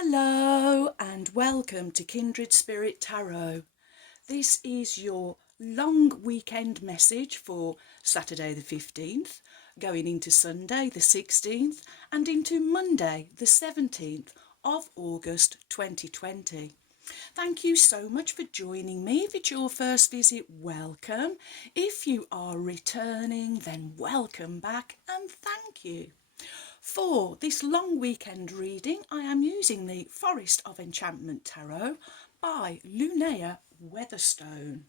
Hello and welcome to Kindred Spirit Tarot. This is your long weekend message for Saturday the 15th, going into Sunday the 16th and into Monday the 17th of August 2020. Thank you so much for joining me. If it's your first visit, welcome. If you are returning, then welcome back and thank you. For this long weekend reading, I am using the Forest of Enchantment Tarot by Lunea Weatherstone.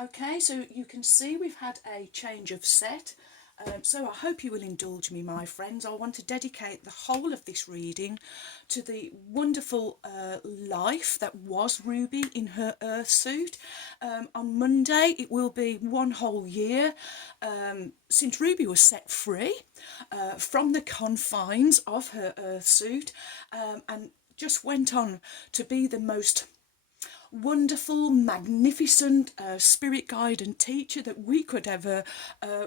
Okay, so you can see we've had a change of set. So I hope you will indulge me, my friends. I want to dedicate the whole of this reading to the wonderful life that was Ruby in her earth suit. On Monday it will be 1 whole year since Ruby was set free from the confines of her earth suit and just went on to be the most wonderful, magnificent spirit guide and teacher that we could ever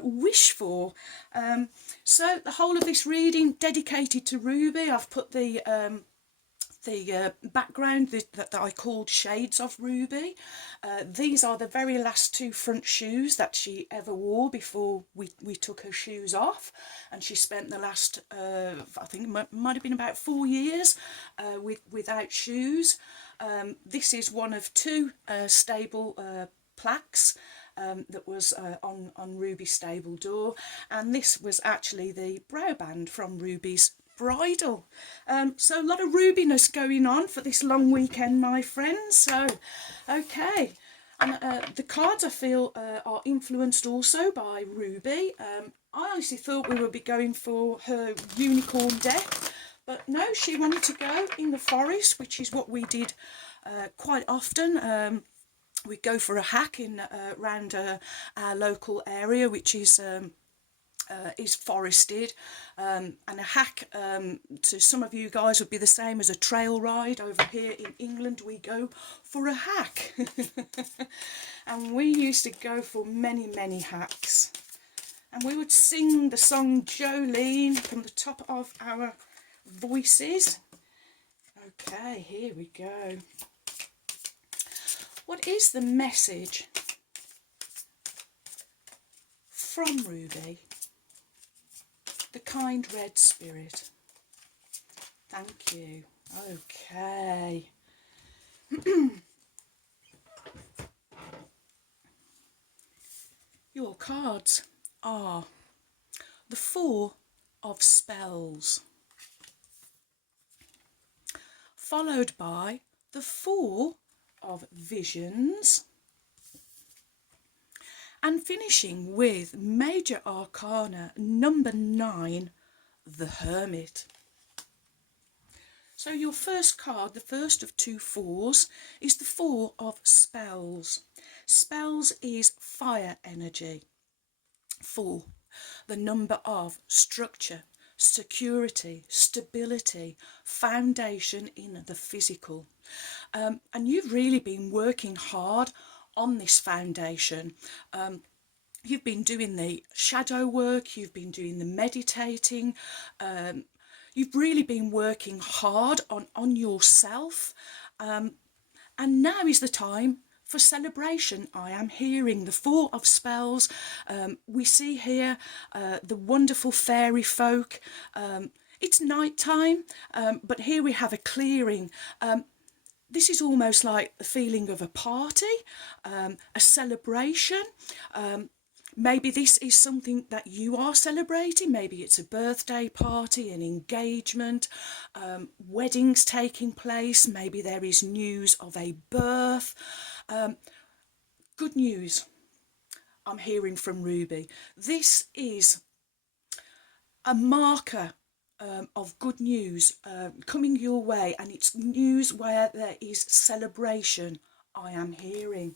wish for. So the whole of this reading dedicated to Ruby. I've put the background that I called Shades of Ruby. These are the very last 2 front shoes that she ever wore before we took her shoes off, and she spent the last I think it might have been about 4 years without shoes. This is one of 2 stable plaques that was on Ruby's stable door, and this was actually the brow band from Ruby's bridal. So a lot of Rubiness going on for this long weekend, my friends. So okay, and the cards I feel are influenced also by Ruby. I honestly thought we would be going for her unicorn deck, but no, she wanted to go in the forest, which is what we did quite often. We go for a hack in around our local area, which is forested, and a hack to some of you guys would be the same as a trail ride. Over here in England we go for a hack and we used to go for many hacks, and we would sing the song Jolene from the top of our voices. Okay, here we go. What is the message from Ruby? The kind red spirit. Thank you. Okay. Your cards are the 4 of Spells, followed by the 4 of Visions, and finishing with Major Arcana number 9, the Hermit. So your first card, the first of 2 4s, is the 4 of Spells. Spells is fire energy. 4, the number of structure, security, stability, foundation in the physical. And you've really been working hard on this foundation. You've been doing the shadow work, you've been doing the meditating, you've really been working hard on yourself, and now is the time for celebration. I am hearing the 4 of Spells. We see here the wonderful fairy folk. It's night time, but here we have a clearing. This is almost like the feeling of a party, a celebration. Maybe this is something that you are celebrating. Maybe it's a birthday party, an engagement, weddings taking place. Maybe there is news of a birth. Good news I'm hearing from Ruby. This is a marker of good news coming your way, and it's news where there is celebration. I am hearing.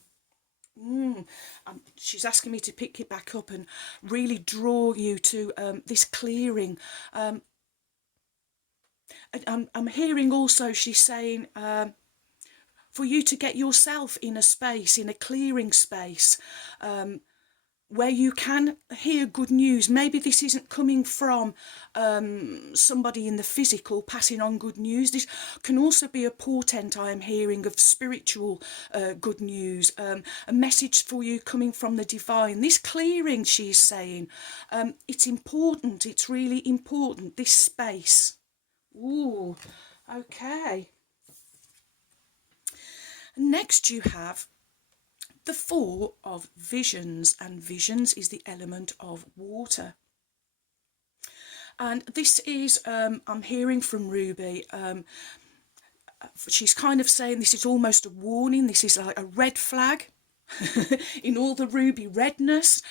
She's asking me to pick it back up and really draw you to this clearing. I'm hearing also she's saying for you to get yourself in a space, in a clearing space, where you can hear good news. Maybe this isn't coming from somebody in the physical passing on good news. This can also be a portent I am hearing of spiritual good news, a message for you coming from the divine. This clearing, she's saying, it's important, it's really important, this space. Ooh, okay. Next you have the Four of Visions, and visions is the element of water. And this is, I'm hearing from Ruby, she's kind of saying this is almost a warning, this is like a red flag in all the ruby redness,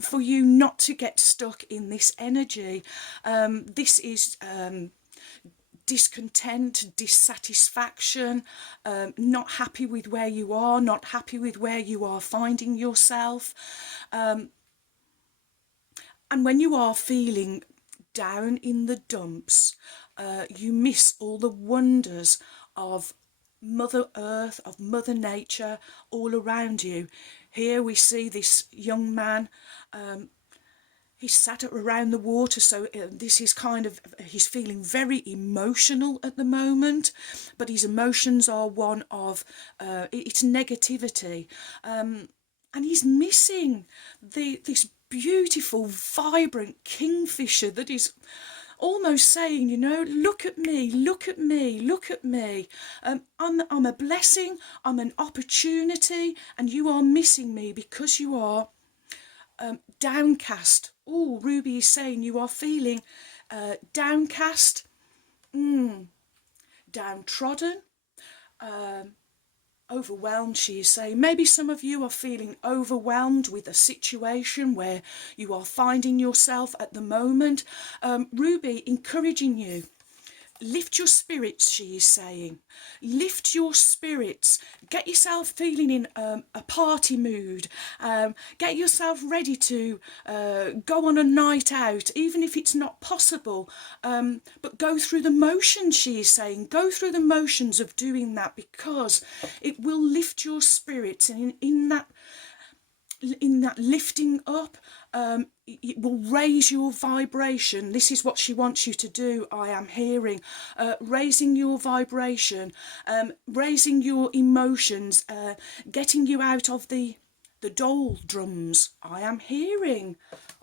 for you not to get stuck in this energy. This is discontent, dissatisfaction, not happy with where you are, not happy with where you are finding yourself. And when you are feeling down in the dumps, you miss all the wonders of Mother Earth, of Mother Nature all around you. Here we see this young man, he's sat around the water, so this is kind of, he's feeling very emotional at the moment, but his emotions are one of, it's negativity, and he's missing this beautiful, vibrant kingfisher that is almost saying, you know, look at me, look at me, look at me. I'm a blessing, I'm an opportunity, and you are missing me because you are downcast. Oh, Ruby is saying you are feeling downcast, downtrodden, overwhelmed, she is saying. Maybe some of you are feeling overwhelmed with a situation where you are finding yourself at the moment. Ruby encouraging you. Lift your spirits, she is saying. Lift your spirits. Get yourself feeling in a party mood. Get yourself ready to go on a night out, even if it's not possible. But go through the motions, she is saying. Go through the motions of doing that, because it will lift your spirits. And in that lifting up, it will raise your vibration. This is what she wants you to do, I am hearing. Raising your vibration, raising your emotions, getting you out of the doldrums, I am hearing.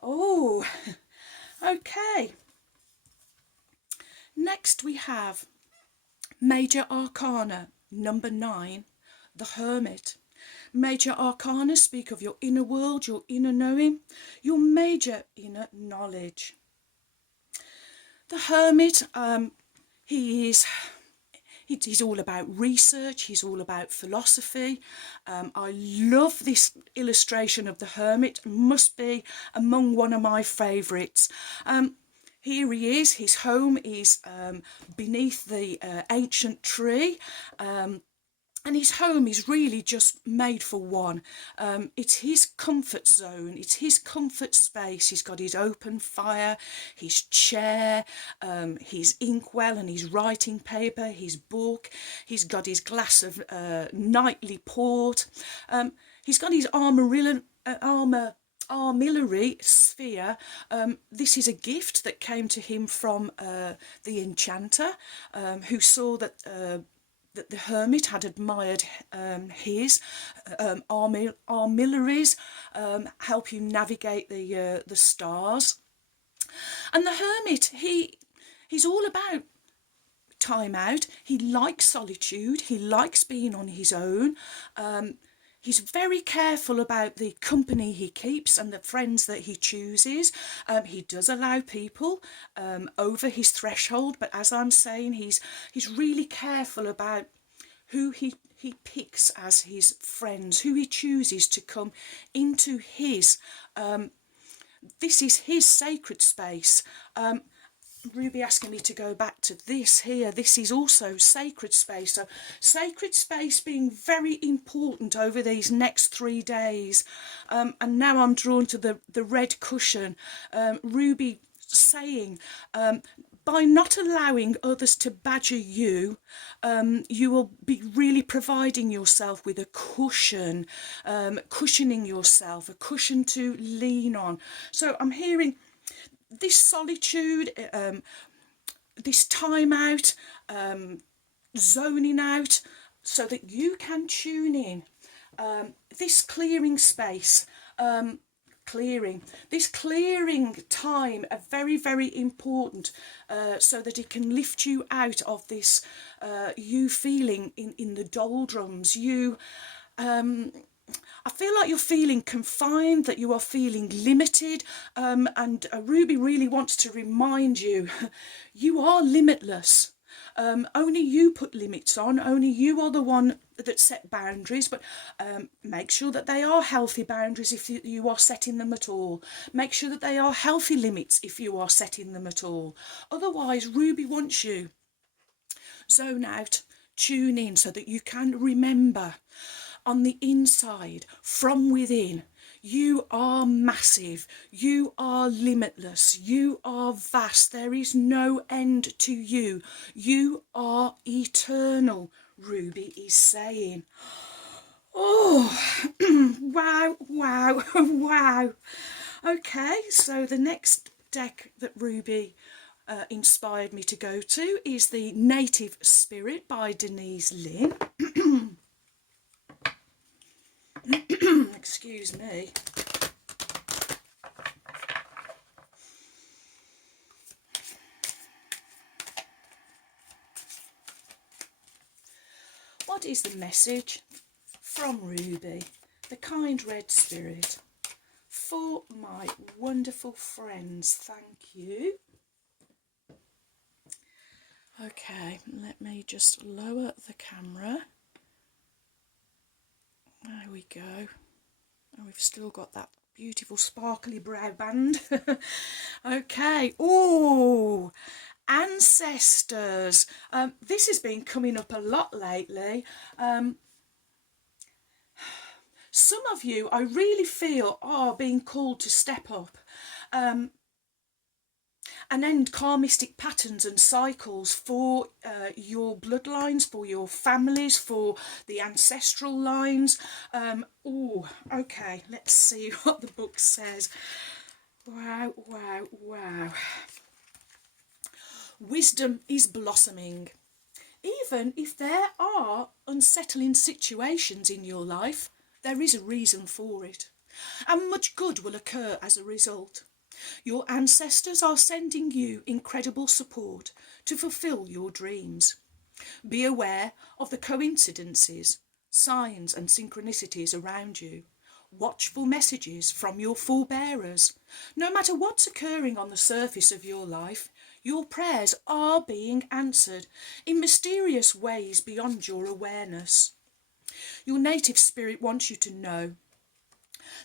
Oh, okay. Next we have Major Arcana, number 9, the Hermit. Major Arcana speak of your inner world, your inner knowing, your major inner knowledge. The Hermit, he's all about research, he's all about philosophy. I love this illustration of the Hermit, must be among one of my favourites. Here he is, his home is beneath the ancient tree. And his home is really just made for one. It's his comfort zone, it's his comfort space. He's got his open fire, his chair, his inkwell and his writing paper, his book. He's got his glass of nightly port. He's got his armillary sphere. This is a gift that came to him from the enchanter, who saw that the Hermit had admired his armillaries, help you navigate the stars. And the Hermit, he's all about time out. He likes solitude, he likes being on his own. He's very careful about the company he keeps and the friends that he chooses. He does allow people over his threshold, but as I'm saying, he's really careful about who he picks as his friends, who he chooses to come into his. This is his sacred space. Ruby asking me to go back to this here. This is also sacred space. So sacred space being very important over these next 3 days. And now I'm drawn to the red cushion. Ruby saying, by not allowing others to badger you, you will be really providing yourself with a cushion, cushioning yourself, a cushion to lean on. So I'm hearing this solitude, this time out, zoning out, so that you can tune in. This clearing space, this clearing time are very, very important, so that it can lift you out of this, you feeling in the doldrums. I feel like you're feeling confined, that you are feeling limited, and Ruby really wants to remind you, you are limitless. Only you put limits on, only you are the one that set boundaries, but make sure that they are healthy boundaries if you are setting them at all. Make sure that they are healthy limits if you are setting them at all. Otherwise, Ruby wants you zone out, tune in, so that you can remember on the inside, from within, you are massive, you are limitless, you are vast, there is no end to you, you are eternal, Ruby is saying. Oh, wow, wow, wow. Okay, so the next deck that Ruby inspired me to go to is the Native Spirit by Denise Lynn. Excuse me. What is the message from Ruby, the kind red spirit, for my wonderful friends? Thank you. Okay, let me just lower the camera. There we go. Oh, we've still got that beautiful sparkly brow band. Okay. Oh, ancestors. This has been coming up a lot lately. Some of you, I really feel, are being called to step up and end karmistic patterns and cycles for your bloodlines, for your families, for the ancestral lines. Oh, okay, let's see what the book says. Wow, wow, wow. Wisdom is blossoming. Even if there are unsettling situations in your life, there is a reason for it, and much good will occur as a result. Your ancestors are sending you incredible support to fulfill your dreams. Be aware of the coincidences, signs and synchronicities around you. Watchful messages from your forebearers. No matter what's occurring on the surface of your life, your prayers are being answered in mysterious ways beyond your awareness. Your native spirit wants you to know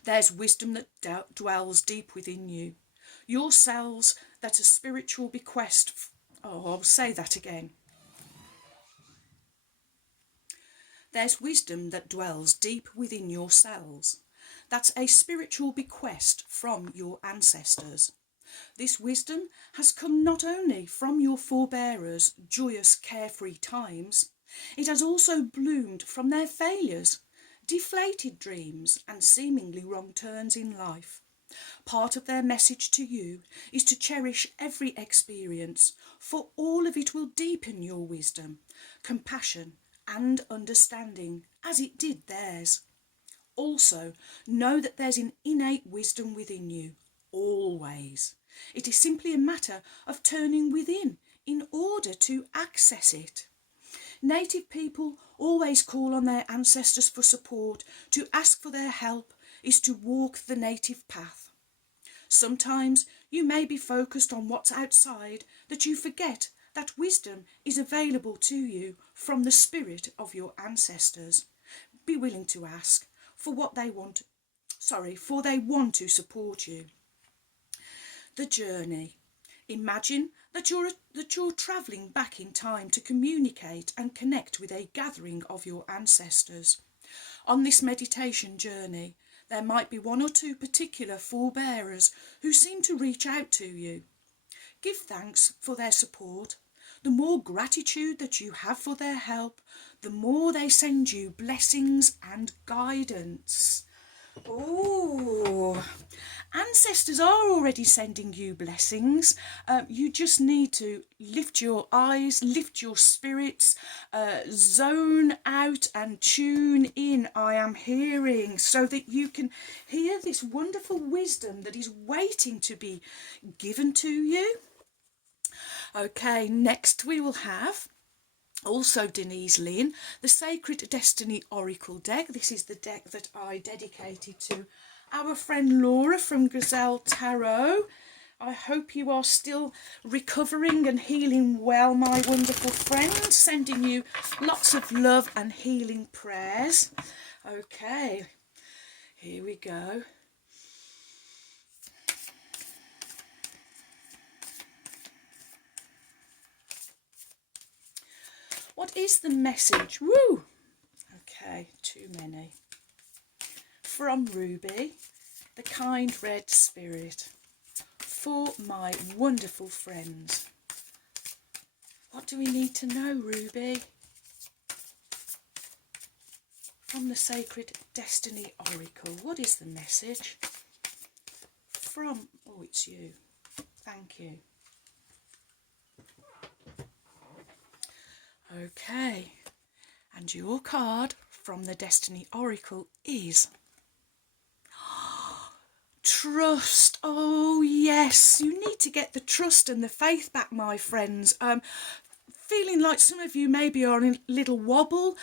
there's wisdom that dwells deep within you. Your cells, that a spiritual bequest. I'll say that again. There's wisdom that dwells deep within your cells. That's a spiritual bequest from your ancestors. This wisdom has come not only from your forebearers' joyous, carefree times, it has also bloomed from their failures, deflated dreams, and seemingly wrong turns in life. Part of their message to you is to cherish every experience, for all of it will deepen your wisdom, compassion, and understanding, as it did theirs. Also, know that there's an innate wisdom within you, always. It is simply a matter of turning within in order to access it. Native people always call on their ancestors for support. To ask for their help is to walk the native path. Sometimes you may be focused on what's outside that you forget that wisdom is available to you from the spirit of your ancestors. Be willing to ask for what they want, for they want to support you. The journey. Imagine that you're travelling back in time to communicate and connect with a gathering of your ancestors. On this meditation journey, there might be one or two particular forebearers who seem to reach out to you. Give thanks for their support. The more gratitude that you have for their help, the more they send you blessings and guidance. Oh, ancestors are already sending you blessings. You just need to lift your eyes, lift your spirits, zone out and tune in. I am hearing, so that you can hear this wonderful wisdom that is waiting to be given to you. Okay, next we will have also Denise Lynn, the Sacred Destiny Oracle deck. This is the deck that I dedicated to our friend Laura from Gazelle Tarot. I hope you are still recovering and healing well, my wonderful friend. Sending you lots of love and healing prayers. Okay, here we go. What is the message? Woo! Okay, too many. From Ruby, the kind red spirit, for my wonderful friends. What do we need to know, Ruby? From the Sacred Destiny Oracle, what is the message? From, oh, it's you. Thank you. Okay, and your card from the Destiny Oracle is trust. Oh yes, you need to get the trust and the faith back, my friends. Feeling like some of you maybe are in a little wobble,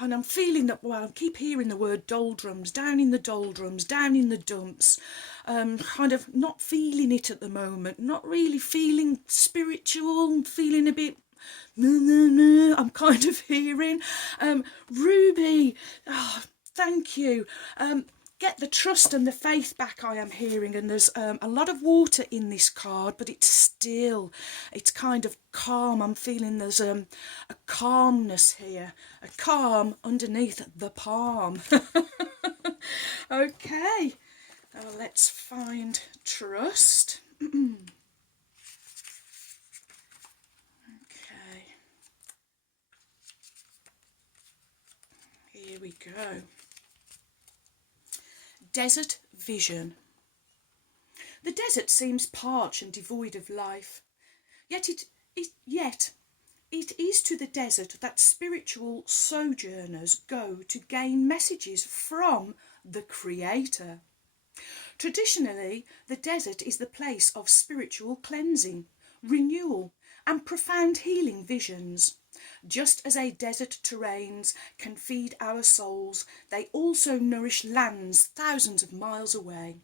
and I'm feeling that, well, I keep hearing the word doldrums, down in the doldrums, down in the dumps, kind of not feeling it at the moment, not really feeling spiritual, feeling a bit, I'm kind of hearing. Ruby, oh, thank you. Get the trust and the faith back, I am hearing, and there's a lot of water in this card, but it's still, it's kind of calm. I'm feeling there's a calmness here, a calm underneath the palm. Okay, let's find trust. Okay, here we go. Desert vision. The desert seems parched and devoid of life, yet it is to the desert that spiritual sojourners go to gain messages from the Creator. Traditionally, the desert is the place of spiritual cleansing, renewal, and profound healing visions. Just as a desert terrains can feed our souls, they also nourish lands thousands of miles away.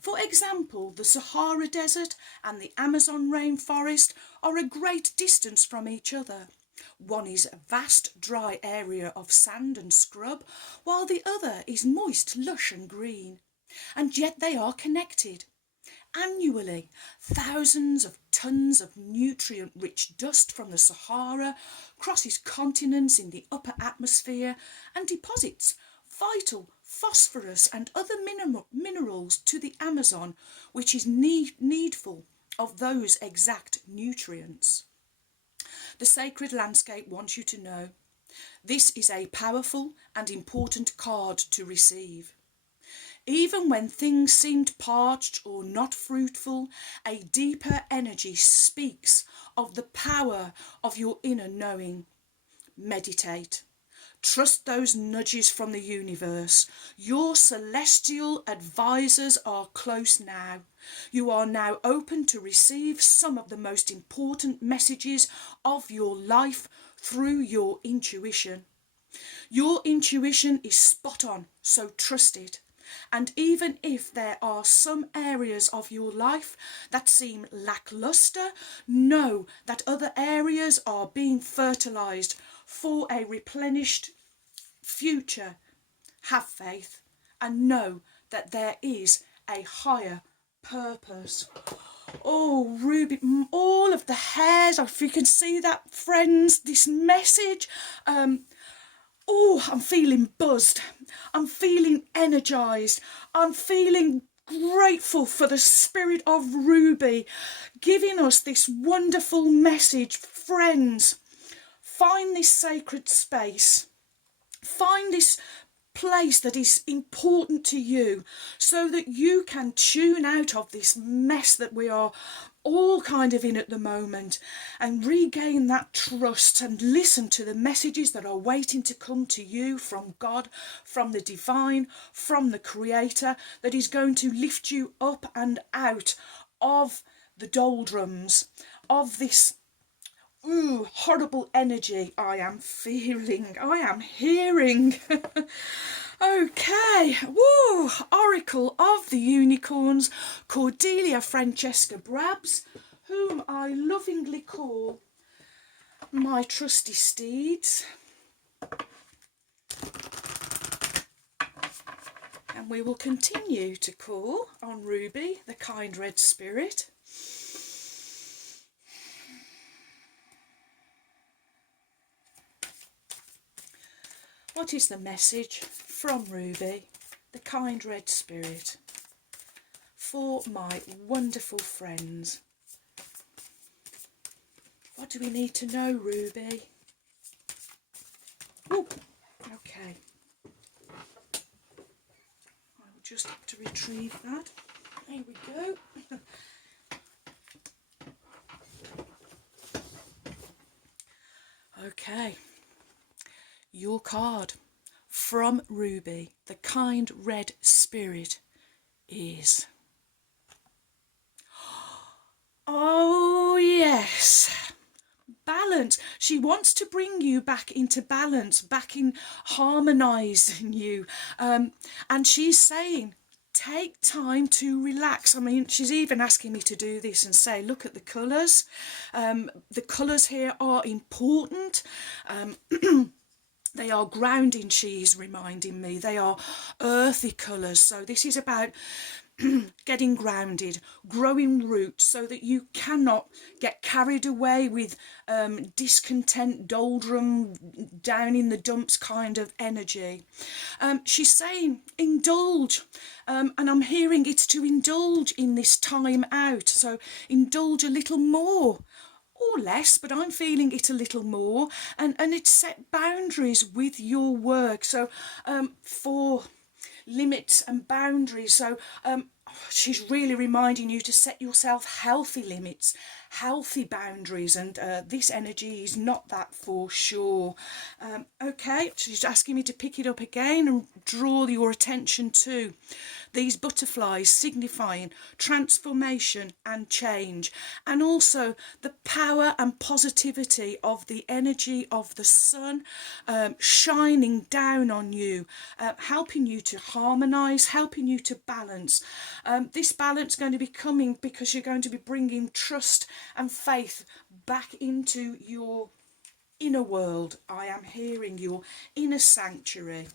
For example, the Sahara Desert and the Amazon rainforest are a great distance from each other. One is a vast dry area of sand and scrub, while the other is moist, lush and green. And yet they are connected. Annually, thousands of tons of nutrient-rich dust from the Sahara crosses continents in the upper atmosphere and deposits vital phosphorus and other minerals to the Amazon, which is needful of those exact nutrients. The sacred landscape wants you to know this is a powerful and important card to receive. Even when things seemed parched or not fruitful, a deeper energy speaks of the power of your inner knowing. Meditate. Trust those nudges from the universe. Your celestial advisors are close now. You are now open to receive some of the most important messages of your life through your intuition. Your intuition is spot on, so trust it. And even if there are some areas of your life that seem lackluster, know that other areas are being fertilized for a replenished future. Have faith and know that there is a higher purpose. Oh, Ruby, all of the hairs, if you can see that, friends, this message, oh, I'm feeling buzzed. I'm feeling energised. I'm feeling grateful for the spirit of Ruby giving us this wonderful message. Friends, find this sacred space. Find this place that is important to you so that you can tune out of this mess that we are all kind of in at the moment and regain that trust and listen to the messages that are waiting to come to you from God, from the divine, from the creator, that is going to lift you up and out of the doldrums of this horrible energy I am feeling, I am hearing. Okay, woo, Oracle of the Unicorns, Cordelia Francesca Brabs, whom I lovingly call my trusty steeds. And we will continue to call on Ruby, the kind red spirit. What is the message from Ruby, the kind red spirit, for my wonderful friends? What do we need to know, Ruby? Oh, okay. I will just have to retrieve that. There we go. Okay. Your card from Ruby, the kind red spirit, is... Oh, yes. Balance. She wants to bring you back into balance, back in harmonising you. And she's saying, take time to relax. I mean, she's even asking me to do this and say, look at the colours. The colours here are important. They are grounding, she's reminding me. They are earthy colours. So this is about getting grounded, growing roots so that you cannot get carried away with discontent, doldrum, down in the dumps kind of energy. She's saying indulge, and I'm hearing it's to indulge in this time out. So indulge a little more. Or less, but I'm feeling it a little more, and it's set boundaries with your work. So for limits and boundaries, so she's really reminding you to set yourself healthy limits, healthy boundaries, and this energy is not that for sure. Okay, she's asking me to pick it up again and draw your attention to these butterflies signifying transformation and change, and also the power and positivity of the energy of the sun shining down on you, helping you to harmonise, helping you to balance. This balance is going to be coming because you're going to be bringing trust and faith back into your inner world. I am hearing your inner sanctuary.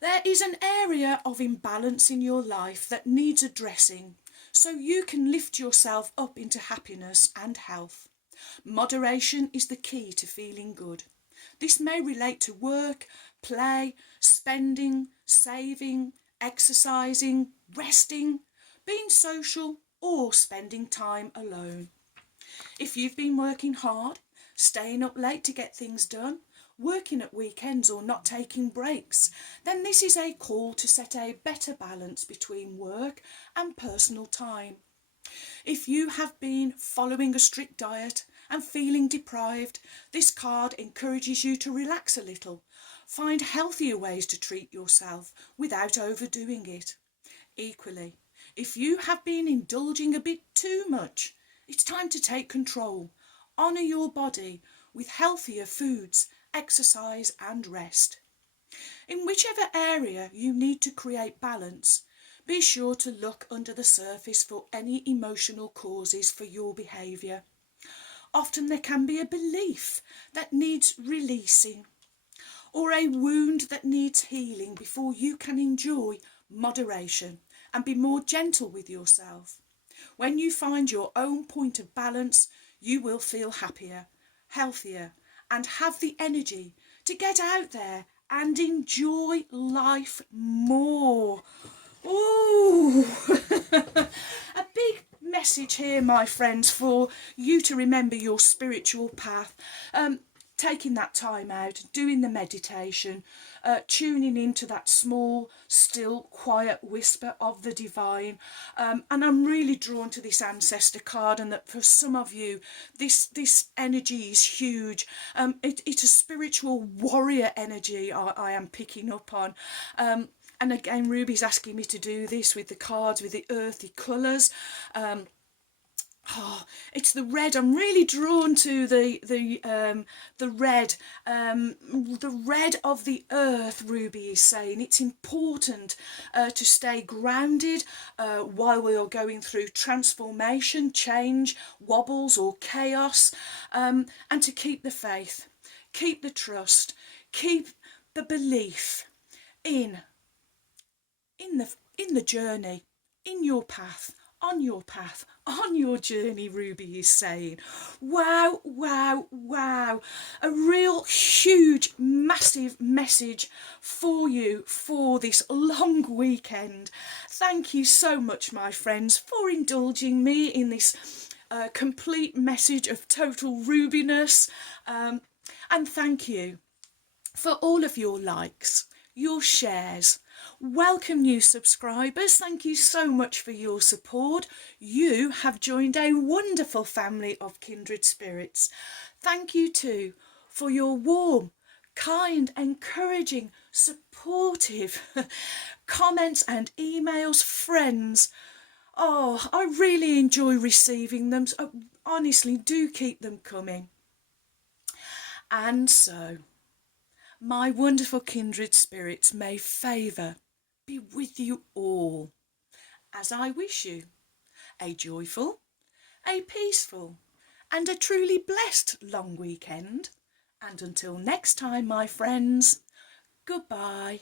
There is an area of imbalance in your life that needs addressing so you can lift yourself up into happiness and health. Moderation is the key to feeling good. This may relate to work, play, spending, saving, exercising, resting, being social, or spending time alone. If you've been working hard, staying up late to get things done, working at weekends or not taking breaks, then this is a call to set a better balance between work and personal time. If you have been following a strict diet and feeling deprived, this card encourages you to relax a little. Find healthier ways to treat yourself without overdoing it. Equally, if you have been indulging a bit too much, it's time to take control. Honour your body with healthier foods, exercise and rest. In whichever area you need to create balance, be sure to look under the surface for any emotional causes for your behaviour. Often there can be a belief that needs releasing, or a wound that needs healing before you can enjoy moderation and be more gentle with yourself. When you find your own point of balance, you will feel happier, healthier, and have the energy to get out there and enjoy life more. Ooh, a big message here, my friends, for you to remember your spiritual path. Taking that time out, doing the meditation, tuning into that small, still, quiet whisper of the divine. And I'm really drawn to this ancestor card, and that for some of you, this energy is huge. It's a spiritual warrior energy I am picking up on. And again, Ruby's asking me to do this with the cards, with the earthy colours. It's the red. I'm really drawn to the red, the red of the earth. Ruby is saying it's important to stay grounded while we are going through transformation, change, wobbles or chaos, and to keep the faith, keep the trust, keep the belief in in the journey, in your path, on your path, on your journey. Ruby is saying, wow, wow, wow, a real huge massive message for you for this long weekend. Thank you so much, my friends, for indulging me in this complete message of total rubiness, and thank you for all of your likes, your shares. Welcome new subscribers. Thank you so much for your support. You have joined a wonderful family of kindred spirits. Thank you too for your warm, kind, encouraging, supportive comments and emails. Friends, oh, I really enjoy receiving them. So honestly, do keep them coming. And so, my wonderful kindred spirits, may favour be with you all, as I wish you a joyful, a peaceful, and a truly blessed long weekend. And until next time, my friends, goodbye.